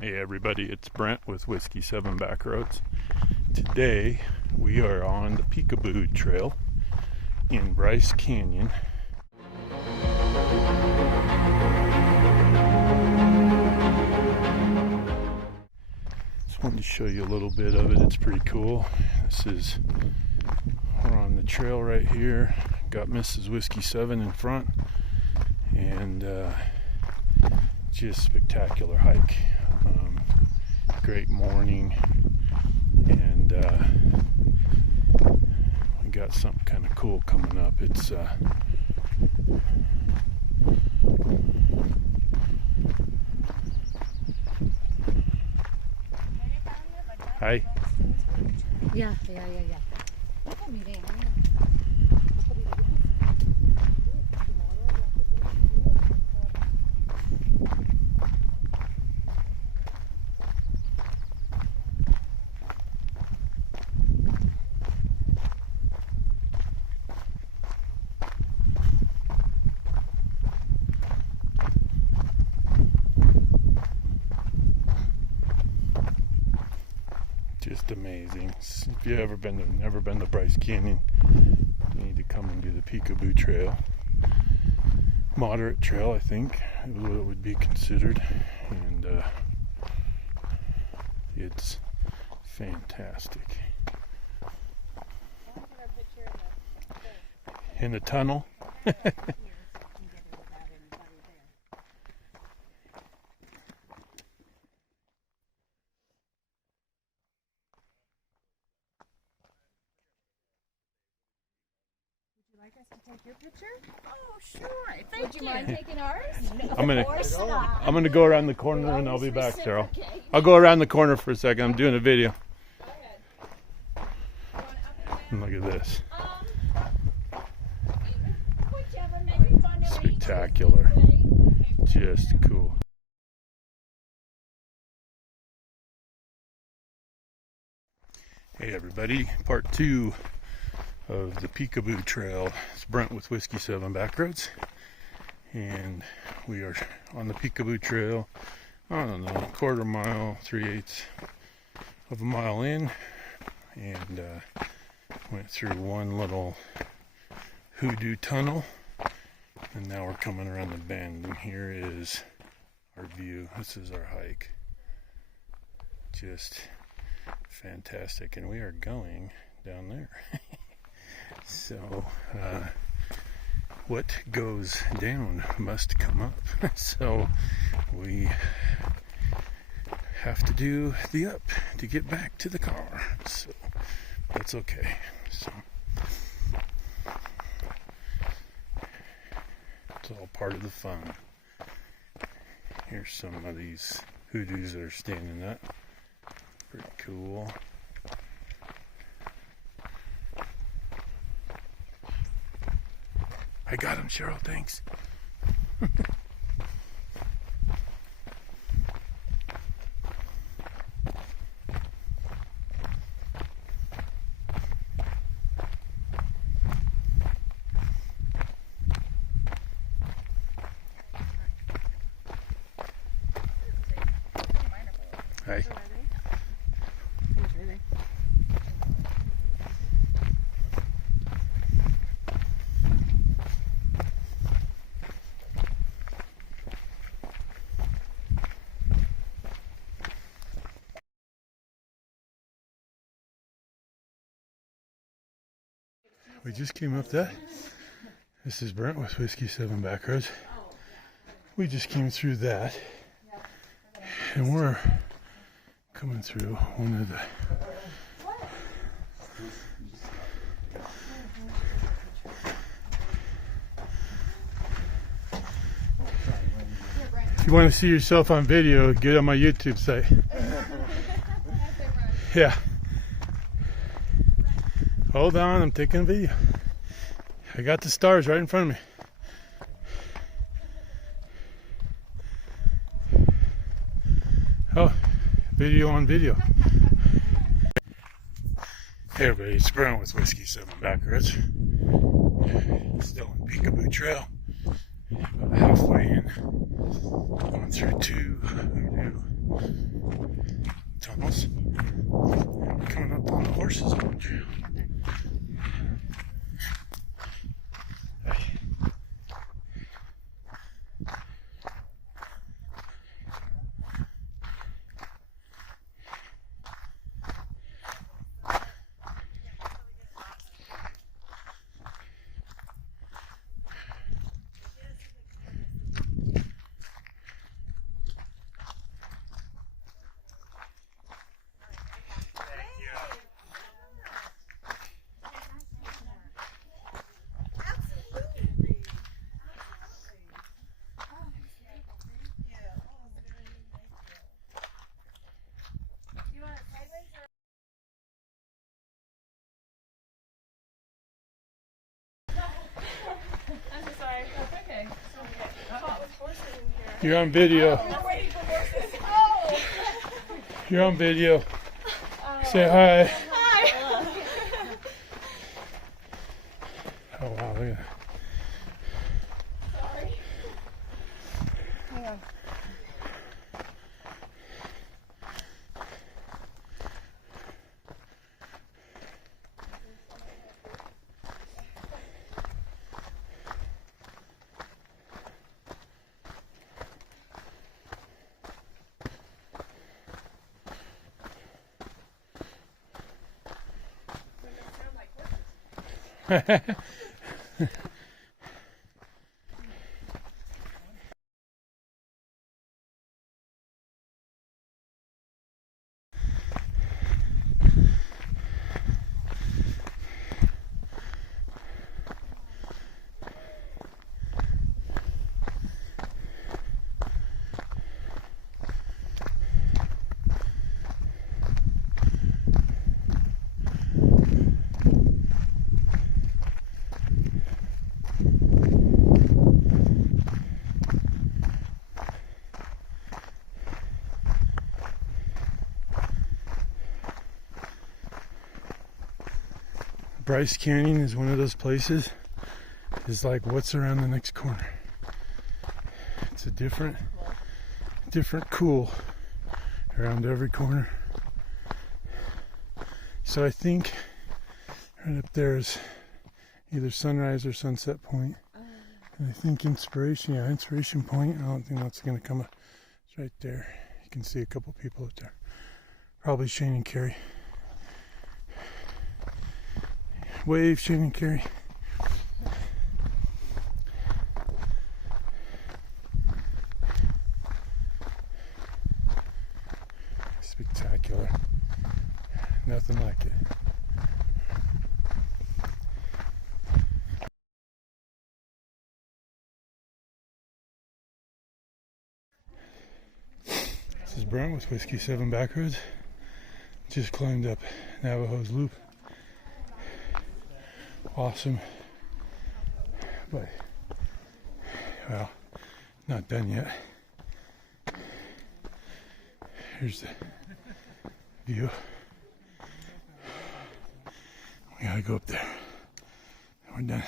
Hey everybody, it's Brent with Whiskey 7 Backroads. Today we are on the Peekaboo Trail in Bryce Canyon. Just wanted to show you a little bit of it. It's pretty cool. We're on the trail right here. Got Mrs. Whiskey 7 in front, and just spectacular hike. Great morning, and we got something kind of cool coming up. It's hi. Yeah. Just amazing. If you've never been to Bryce Canyon, you need to come and do the Peekaboo Trail. Moderate trail, I think, is what it would be considered, and it's fantastic. In the tunnel. Like us to take your picture? Oh, sure. Would you mind taking ours? No, I'm gonna go around the corner and I'll be back, Cheryl. I'll go around the corner for a second. I'm doing a video. Go ahead. And look at this. Whichever, maybe one of each. Spectacular. Just cool. Hey everybody, part 2 of the Peekaboo Trail. It's Brent with Whiskey 7 Backroads, and we are on the Peekaboo Trail. I don't know, quarter mile, 3/8 of a mile in, and went through one little hoodoo tunnel, and now we're coming around the bend, and here is our view. This is our hike. Just fantastic, and we are going down there. So, what goes down must come up. So, we have to do the up to get back to the car. So, that's okay. So, it's all part of the fun. Here's some of these hoodoos that are standing up. Pretty cool. I got him, Cheryl, thanks. Hi. We just came up that. This is Brent with Whiskey 7 Backroads. We just came through that, and we're coming through one of the If you want to see yourself on video, get on my YouTube site. Yeah. Hold on, I'm taking a video. I got the stars right in front of me. Oh, video on video. Hey everybody, it's Brown with Whiskey 7 Backroads. Still on Peekaboo Trail. About halfway in. Going through 2 hoodoo miles. And we're coming up on the horses on the trail. Hey. I'm so sorry. That's okay. You're on video. We're waiting for horses. Oh! You're on video. Say hi. Hi! Oh wow, look at that. Sorry. Hang on. Bryce Canyon is one of those places. It's like, what's around the next corner? It's a different cool around every corner. So I think right up there is either sunrise or sunset point. And I think Inspiration Point. I don't think that's gonna come up. It's right there. You can see a couple people up there. Probably Shane and Carrie. Wave, Shane and Carrie. Spectacular. Nothing like it. This is Brent with Whiskey 7 Backroads. Just climbed up Navajo's Loop. Awesome. But, well, not done yet. Here's the view. We gotta go up there. We're done.